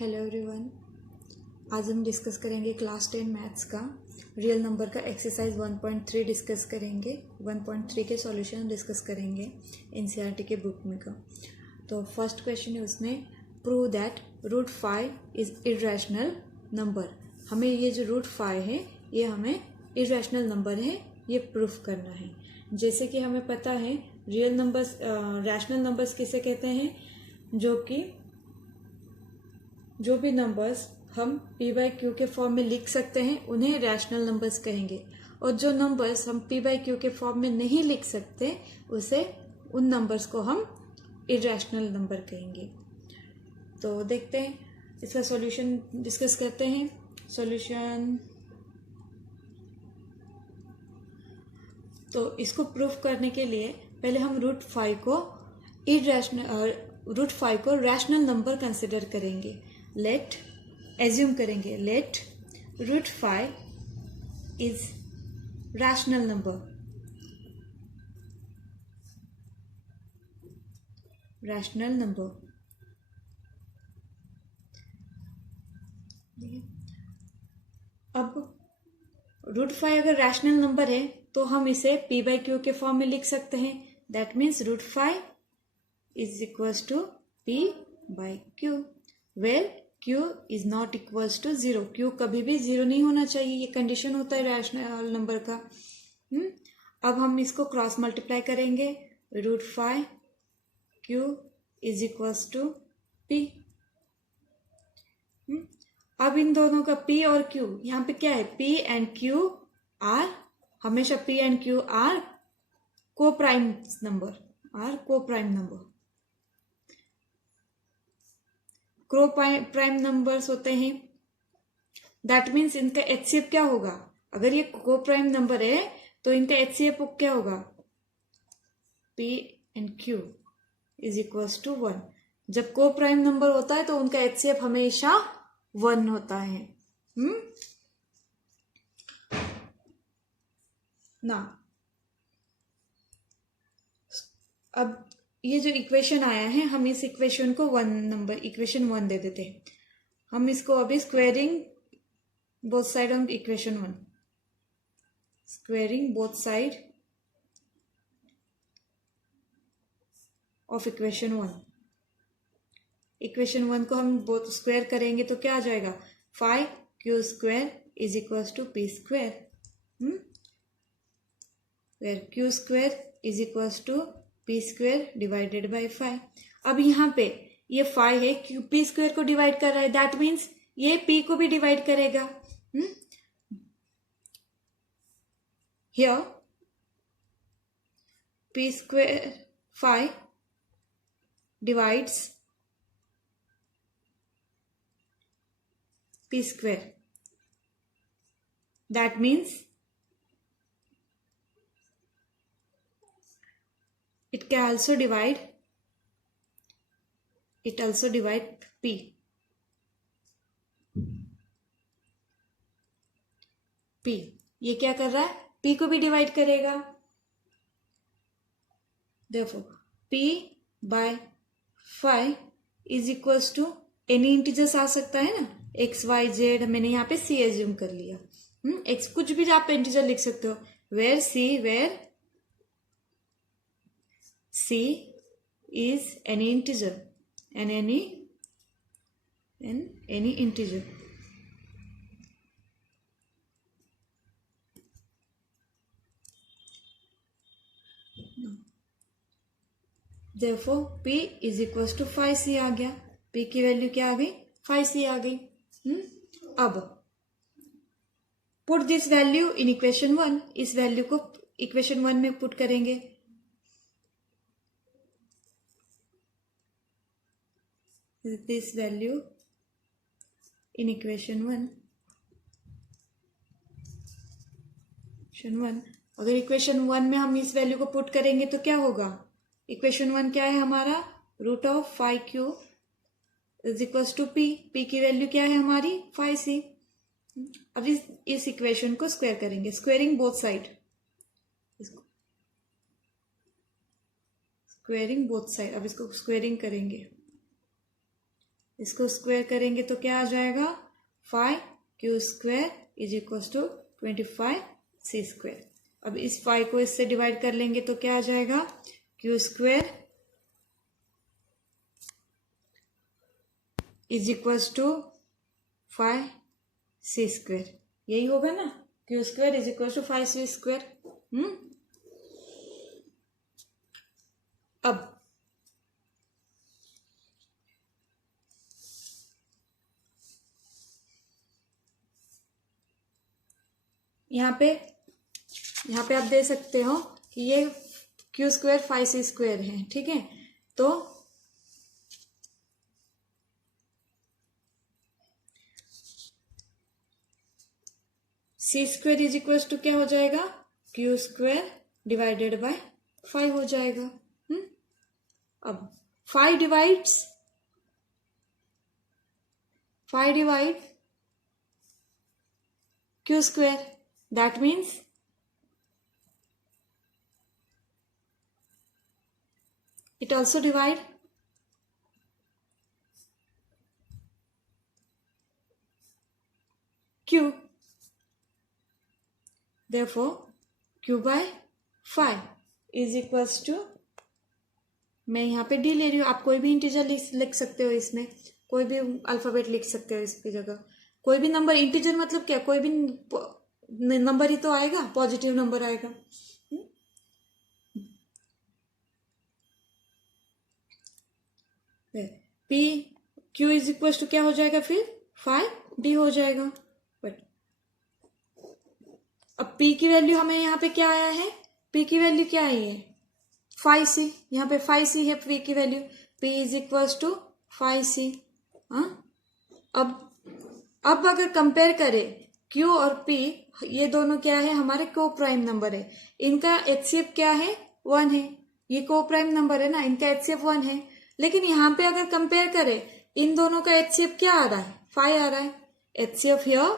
Hello everyone. आज हम discuss करेंगे क्लास 10 मैथ्स का रियल नंबर का एक्सरसाइज 1.3 डिस्कस करेंगे। 1.3 के सॉल्यूशन डिस्कस करेंगे एनसीईआरटी के बुक में का। तो फर्स्ट क्वेश्चन है उसमें, prove that √5 is irrational number. हमें ये जो √5 है ये हमें इरेशनल नंबर है, ये प्रूफ करना है। जैसे कि हमें पता है रियल नंबर्स रैशनल नंबर्स किसे कहते हैं, जो भी नंबर्स हम p/q के फॉर्म में लिख सकते हैं उन्हें रैशनल नंबर्स कहेंगे, और जो नंबर्स हम p/q के फॉर्म में नहीं लिख सकते उन नंबर्स को हम इरेशनल नंबर कहेंगे। तो देखते हैं इसका सॉल्यूशन डिस्कस करते हैं। सॉल्यूशन, तो इसको प्रूफ करने के लिए पहले हम √5 को रैशनल नंबर कंसिडर करेंगे। Let √5 is rational number. अब √5 अगर रैशनल नंबर है तो हम इसे p/q के फॉर्म में लिख सकते हैं। That means √5 is equals to p/q, well q is not equals to 0। q कभी भी 0 नहीं होना चाहिए, ये कंडीशन होता है रैशनल नंबर का। अब हम इसको क्रॉस मल्टीप्लाई करेंगे। √5 q is equals to p। अब इन दोनों का p और q, यहाँ पे क्या है, p एंड q आर, हमेशा p and q are coprime number. Coprime numbers होते हैं। दैट मीन्स इनका HCF क्या होगा, अगर ये को-प्राइम नंबर है तो इनका HCF क्या होगा, p and q is equals to 1। जब को-प्राइम नंबर होता है तो उनका HCF हमेशा 1 होता है। ना अब ये जो इक्वेशन आया है, हम इस इक्वेशन को इक्वेशन 1 दे देते हैं। हम इसको अभी squaring both side of equation 1, squaring both side of equation 1। Equation 1 को हम बोथ स्क्वायर करेंगे तो क्या आ जाएगा, 5q² is equals to p², where q² is equals to p² divided by 5। अब यहाँ पे ये 5 है, p² को डिवाइड कर रहा है, दैट मीन्स ये p को भी डिवाइड करेगा। Here p², 5 divides p², that means it also divide p। ये क्या कर रहा है, p को भी डिवाइड करेगा। therefore p/5 is equals to any integers आ सकता है ना, x y z, मैंने यहाँ पे c एज्यूम कर लिया। x कुछ भी आप इंटीजर लिख सकते हो, where c is any integer and any integer। therefore p is equals to 5c आ गया। p की वैल्यू क्या आ गई, 5c आ गई। अब put this value in equation 1, इस वैल्यू को इक्वेशन 1 में पुट करेंगे। This value in equation 1। अगर इक्वेशन 1 में हम इस वैल्यू को पुट करेंगे तो क्या होगा, इक्वेशन 1 क्या है हमारा, √5q is equals to p की वैल्यू क्या है हमारी, 5c। अब इस इक्वेशन को स्क्वायर करेंगे, स्क्वेयरिंग बोथ साइड, अब इसको स्क्वेयरिंग करेंगे। इसको स्क्वायर करेंगे तो क्या आ जाएगा 5q² is equal to 25c²। अब इस 5 को इससे डिवाइड कर लेंगे तो क्या आ जाएगा q² is equal to 5c²। यही होगा ना, q² is equal to 5c²। अब यहाँ पे आप दे सकते हो कि ये q² 5c² है, ठीक है। तो c² इज इक्वल टू क्या हो जाएगा q² डिवाइडेड बाय 5 हो जाएगा। अब 5 divide q², that means it also divide q, therefore q by 5 is equals to, मैं यहाँ पे डी ले रही हूँ, आप कोई भी इंटीजर लिख सकते हो, इसमें कोई भी अल्फाबेट लिख सकते हो इसकी जगह, कोई भी नंबर। इंटीजर मतलब क्या, कोई भी नंबर ही तो आएगा, पॉजिटिव नंबर आएगा। P q is equal to क्या हो जाएगा फिर 5d हो जाएगा। बट अब p की वैल्यू हमें यहाँ पे क्या आया है, p की वैल्यू क्या आई है 5c, यहाँ पे 5c है p की value, p is equal to 5c। अब अगर कंपेयर करें q और p, ये दोनों क्या है हमारे को प्राइम नंबर है, इनका HCF क्या है 1 है, ये को प्राइम नंबर है ना, इनका HCF 1 है। लेकिन यहाँ पे अगर कंपेयर करें इन दोनों का HCF क्या आ रहा है 5 आ रहा है। HCF here,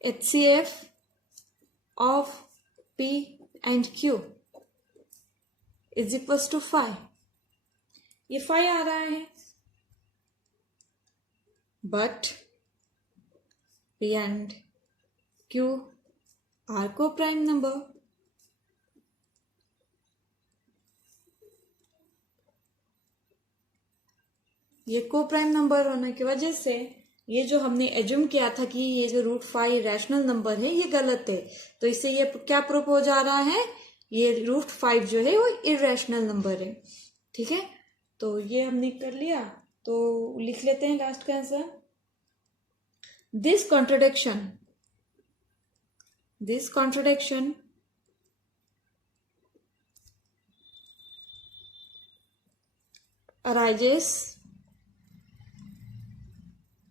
HCF of P and Q is equal to 5, ये 5 आ रहा है। But P and Q are coprime number, ये को प्राइम नंबर होने की वजह से ये जो हमने एज्यूम किया था कि ये जो √5 रैशनल नंबर है ये गलत है। तो इससे ये क्या प्रूफ हो जा रहा है, ये √5 जो है वो इरेशनल नंबर है, ठीक है। तो ये हमने कर लिया, तो लिख लेते हैं लास्ट का आंसर। दिस कॉन्ट्रडिक्शन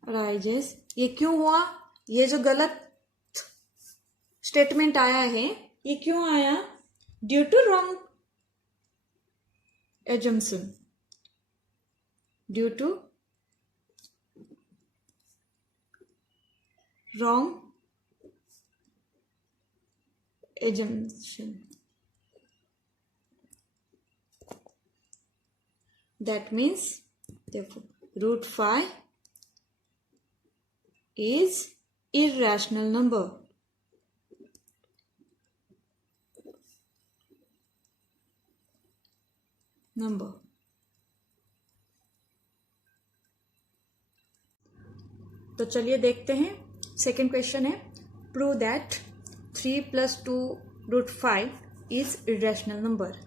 arises, ये क्यों हुआ, ये जो गलत स्टेटमेंट आया है ये क्यों आया, due to wrong assumption, due to wrong assumption, that means therefore √5 is irrational number। तो चलिए देखते हैं, सेकेंड क्वेश्चन है prove that 3 + 2√5 is irrational number.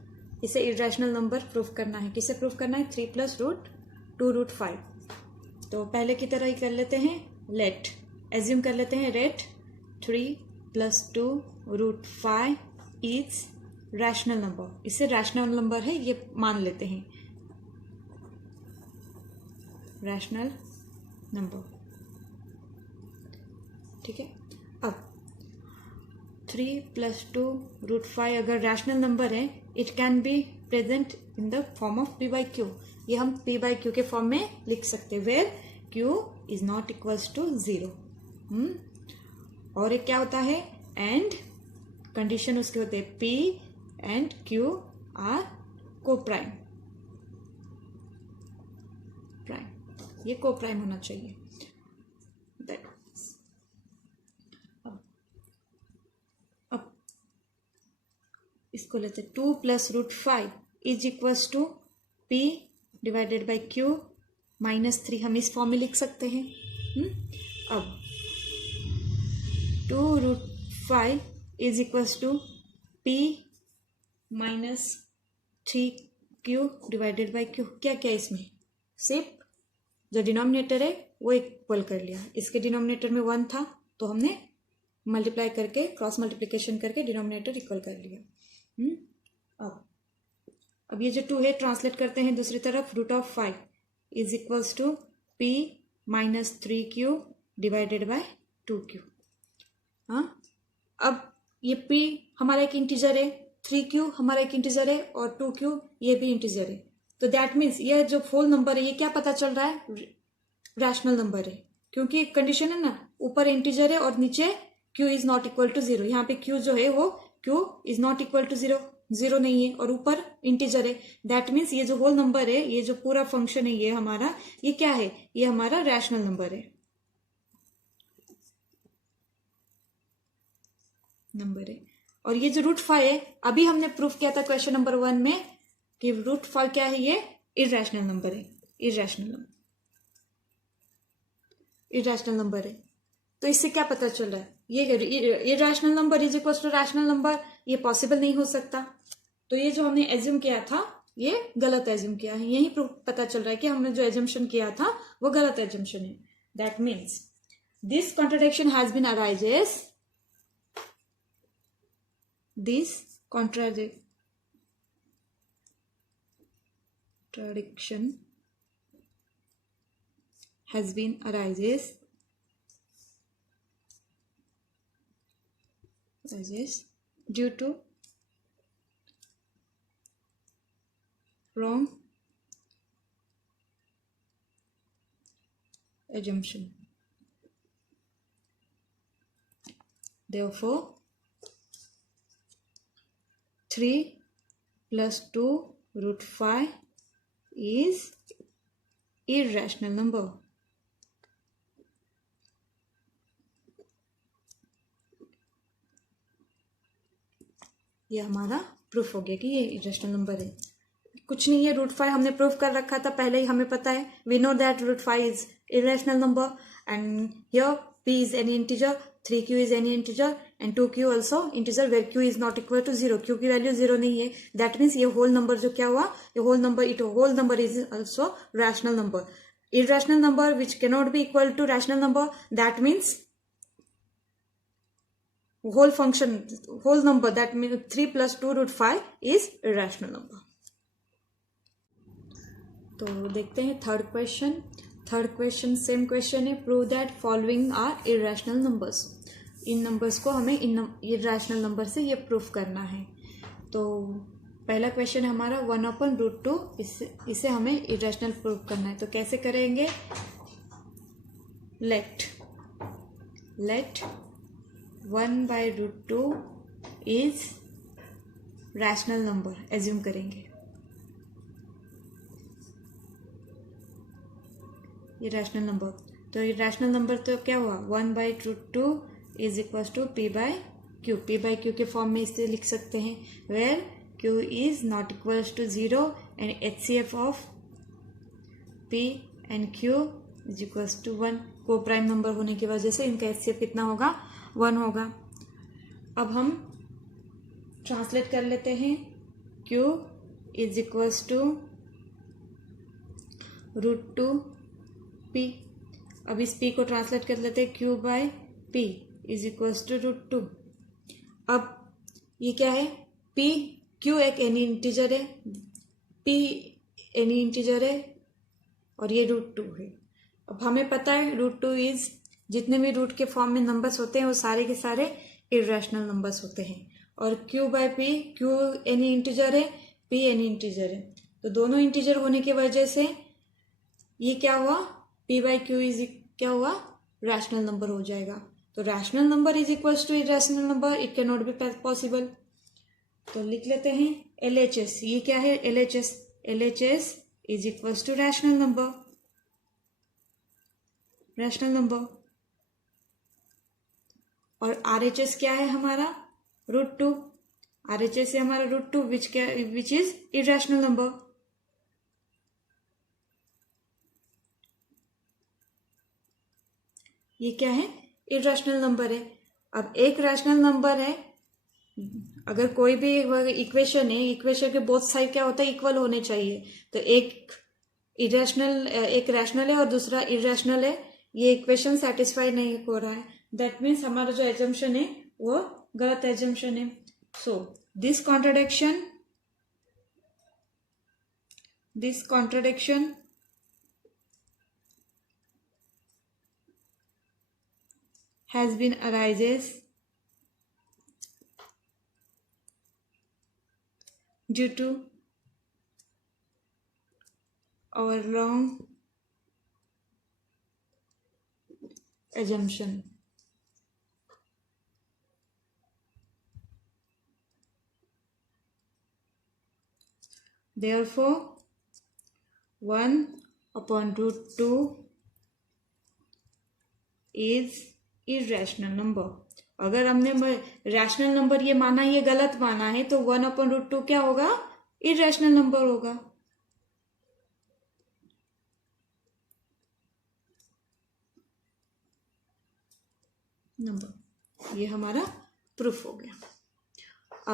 इसे इरेशनल नंबर प्रूफ करना है, किसे प्रूफ करना है 3 + 2√5। तो पहले की तरह ही कर लेते हैं, लेट एज्यूम कर लेते हैं लेट 3 + 2√5 इज रैशनल नंबर, इससे रैशनल नंबर है ये मान लेते हैं, रैशनल नंबर, ठीक है। अब 3 + 2√5 अगर रैशनल नंबर है, it can be present in the form of p/q, ये हम p/q के फॉर्म में लिख सकते हैं, where q is not equals to 0। और एक क्या होता है, एंड कंडीशन उसके होते हैं p एंड q आर को प्राइम। प्राइम, ये को प्राइम होना चाहिए। अब इसको लेते 2 + √5 is equals to P divided by Q -3, हम इस फॉर्म में लिख सकते हैं। अब 2√5 is equals to P -3Q divided by Q। क्या क्या इसमें सिर्फ जो डिनोमिनेटर है वो इक्वल कर लिया, इसके डिनोमिनेटर में 1 था तो हमने मल्टीप्लाई करके क्रॉस मल्टीप्लिकेशन करके डिनोमिनेटर इक्वल कर लिया। अब ये जो 2 है ट्रांसलेट करते हैं दूसरी तरफ, √5 is equals to P -3Q divided by 2Q। अब ये P हमारा एक इंटीजर है, 3Q हमारा एक इंटीजर है और 2Q ये भी इंटीजर है। तो दैट मीन्स ये जो होल नंबर है ये क्या पता चल रहा है, रैशनल नंबर है, क्योंकि कंडीशन है ना, ऊपर इंटीजर है और नीचे Q is not equal to 0। यहाँ पे Q जो है वो Q is not equal to 0, 0 नहीं है और ऊपर इंटीजर है। दैट मीन्स ये जो होल नंबर है, ये जो पूरा फंक्शन है ये हमारा, ये क्या है, ये हमारा रैशनल नंबर है। और ये जो √5 है, अभी हमने प्रूफ किया था क्वेश्चन नंबर 1 में कि √5 क्या है, ये इरैशनल नंबर है, इरैशनल नंबर है। तो इससे क्या पता चल रहा है, ये irrational number is equal to rational number, ये पॉसिबल नहीं हो सकता। तो ये जो हमने एज्यूम किया था ये गलत एज्यूम किया है, यही प्रूफ पता चल रहा है कि हमने जो एज्यूम्पशन किया था वो गलत एज्यूम्पशन है। That means this contradiction has been arises, this contradiction has been arises due to wrong assumption. Therefore 3 + 2√5 is irrational number. ये हमारा प्रूफ हो गया कि ये इरैशनल नंबर है। कुछ नहीं है, √5 हमने प्रूफ कर रखा था पहले ही, हमें पता है, we know that √5 is irrational number and here P is any integer, 3Q is any integer and 2Q also integer where Q is not equal to 0, Q की वैल्यू 0 नहीं है। दैट मीन्स ये होल नंबर जो क्या हुआ, ये whole number is also rational number. irrational number which cannot be equal to rational number, that means whole number, that means 3 + 2√5 is irrational number. तो देखते हैं थर्ड क्वेश्चन सेम क्वेश्चन है, prove that following are irrational numbers. इन numbers को हमें irrational number से ये proof करना है। तो पहला क्वेश्चन है हमारा 1/√2, इसे हमें इरैशनल प्रूफ करना है। तो कैसे करेंगे, let 1/√2 is rational number assume करेंगे। ये रैशनल नंबर, तो ये रैशनल नंबर तो क्या हुआ, 1/√2 is equal to P/Q। P/Q के फॉर्म में इसे लिख सकते हैं, where Q is not equal to 0 and HCF of P and Q is equal to 1। Coprime number होने की वजह से इनका HCF कितना होगा, 1 होगा। अब हम ट्रांसलेट कर लेते हैं, Q is equal to √2P। अब इस P को ट्रांसलेट कर लेते हैं, Q/P इज इक्वल टू √2। अब ये क्या है, Q एक एनी इंटीजर है, P एनी इंटीजर है और ये √2 है। अब हमें पता है √2 इज, जितने भी रूट के फॉर्म में नंबर्स होते हैं वो सारे के सारे इरैशनल नंबर्स होते हैं। और Q/P, Q एनी इंटीजर है, P एनी इंटीजर है, तो दोनों इंटीजर होने की वजह से ये क्या हुआ, P/Q इज क्या हुआ, रैशनल नंबर हो जाएगा। तो rational number is equal to irrational number, it can not be possible. तो लिख लेते हैं LHS। ये क्या है, LHS is equal to rational number. Rational number. और RHS क्या है हमारा? √2। RHS है हमारा √2 विच इज इरेशनल नंबर। ये क्या है? इरेशनल नंबर है। अब एक रैशनल नंबर है, अगर कोई भी इक्वेशन है, इक्वेशन के बोथ साइड क्या होता है? इक्वल होने चाहिए। तो एक रैशनल है और दूसरा इरेशनल है, ये इक्वेशन सेटिस्फाई नहीं हो रहा है। दैट मीन्स हमारा जो एजम्पशन है वो गलत एजम्पशन है। So this contradiction has been arises due to our wrong assumption. Therefore 1/√2 is irrational number. अगर हमने रैशनल नंबर ये माना, ये गलत माना है, तो 1/√2 क्या होगा? इरेशनल नंबर होगा। नंबर, ये हमारा प्रूफ हो गया।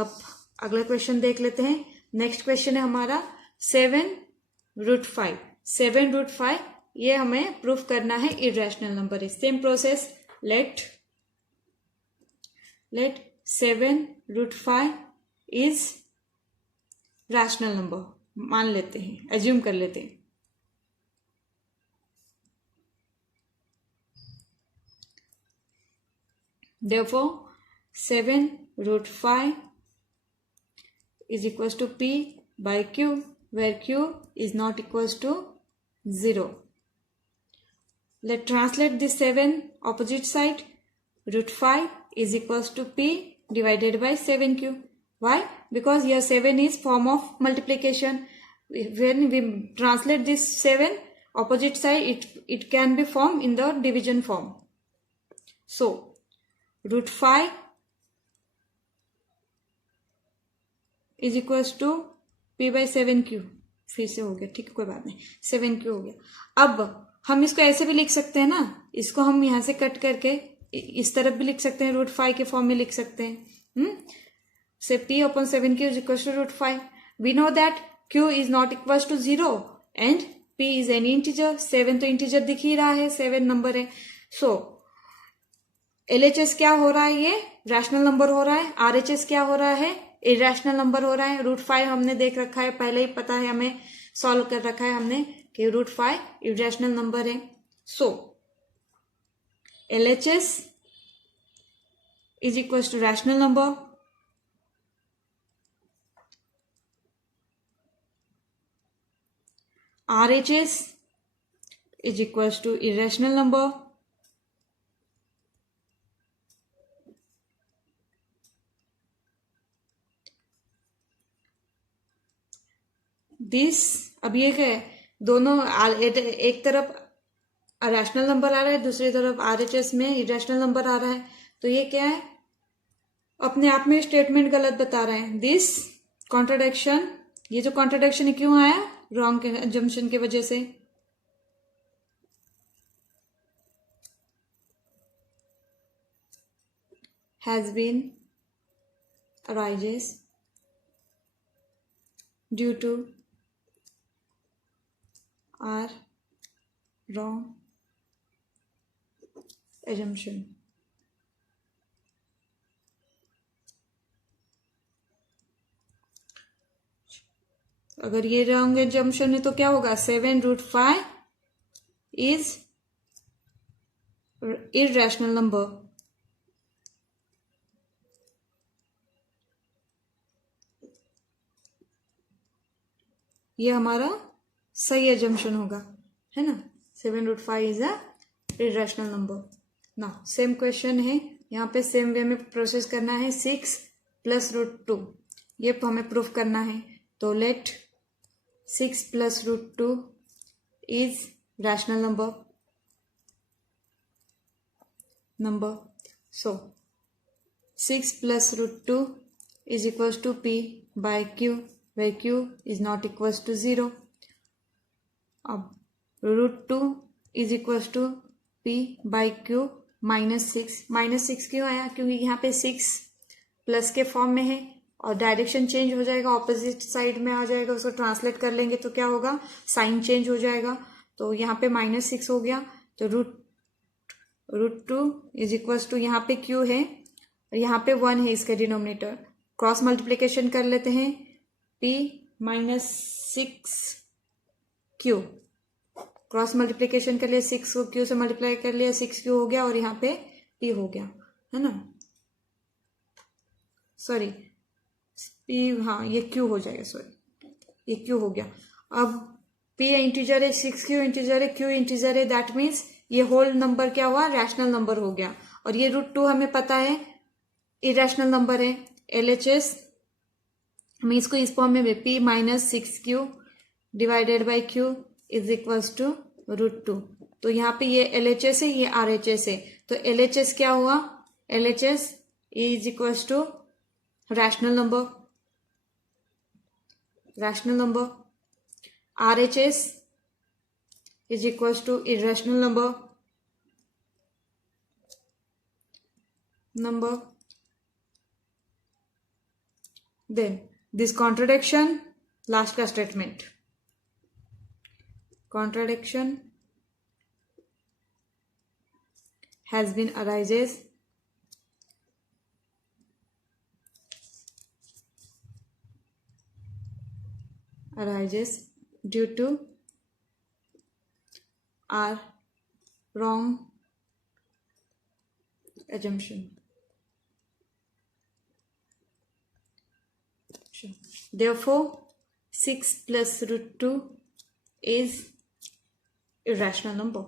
अब अगला क्वेश्चन देख लेते हैं। नेक्स्ट क्वेश्चन है हमारा 7√5। 7√5 ये हमें प्रूफ करना है इरेशनल नंबर है। Same process, let 7√5 is rational number मान लेते हैं, एज्यूम कर लेते हैं। Therefore 7√5 is equals to P by Q, where Q is not equals to 0. Let's translate this 7 opposite side. √5 is equals to P divided by 7Q. Why? Because here 7 is form of multiplication. When we translate this 7 opposite side, it can be formed in the division form. So √5 is equals to P by 7Q. फिर से हो गया, ठीक है, कोई बात नहीं, 7Q हो गया। अब हम इसको ऐसे भी लिख सकते हैं ना, इसको हम यहां से कट करके इस तरफ भी लिख सकते हैं, √5 के फॉर्म में लिख सकते हैं। से P/7Q is equals to √5. We know that Q is not equals to 0 and P is an integer. 7 तो इंटीजर दिख ही रहा है, 7 नंबर है। सो LHS क्या हो रहा है? ये रैशनल नंबर हो रहा है। RHS क्या हो रहा है? इरेशनल नंबर हो रहा है। √5 हमने देख रखा है, पहले ही पता है हमें, सॉल्व कर रखा है हमने कि √5 इरेशनल नंबर है। सो LHS is equals to rational number. RHS is equals to irrational number. This, अब ये क्या है? दोनों एक तरफ रैशनल नंबर आ रहा है, दूसरी तरफ RHS में इरेशनल नंबर आ रहा है। तो ये क्या है? अपने आप में स्टेटमेंट गलत बता रहे हैं। दिस कॉन्ट्राडिक्शन, ये जो कॉन्ट्राडिक्शन क्यों आया? रॉन्ग assumption की वजह से। has been arises due to our wrong assumption. अगर ये रॉन्ग एजम्पशन है तो क्या होगा? 7√5 इज इरेशनल नंबर। ये हमारा सही एजम्पशन होगा, है ना? 7√5 इज अ इरेशनल नंबर। ना सेम क्वेश्चन है, यहाँ पे सेम वे में प्रोसेस करना है। 6 + √2 ये हमें प्रूफ करना है। तो let 6 + √2 is rational number. number. So 6 plus root 2 is equals to p by q, where q is not equals to 0. अब root 2 is equals to p by q minus six क्यों आया? क्योंकि यहाँ पे 6 प्लस के फॉर्म में है और डायरेक्शन चेंज हो जाएगा, ऑपोजिट साइड में आ जाएगा, उसको ट्रांसलेट कर लेंगे तो क्या होगा, साइन चेंज हो जाएगा. तो यहाँ पे -6 हो गया. तो रूट 2 इज इक्वल्स टू, यहाँ पे q है और यहाँ पे 1 है इसका डिनोमिनेटर. क्रॉस मल्टीप्लीकेशन कर लेते हैं. p minus 6q, cross multiplication कर लिया, 6 को q से मल्टीप्लाई कर लिया, 6q हो गया और यहाँ पे p हो गया, है ना. सॉरी p, हाँ ये q हो जाएगा, सॉरी ये q हो गया. अब p इंटीजर है, 6q इंटीजर है, q इंटीजर है, दैट मीन्स ये होल नंबर क्या हुआ, रैशनल नंबर हो गया. और ये रूट 2 हमें पता है इरेशनल नंबर है. LHS हम इसको इस फॉर्म में p minus 6q divided by q is equals to root 2. तो यहाँ पे ये LHS है, ये RHS है. तो LHS क्या हुआ, LHS is equals to rational number, RHS is equals to irrational number. Then this contradiction, last का statement, contradiction has been arises due to our wrong assumption. Therefore 6 plus root 2 is irrational number.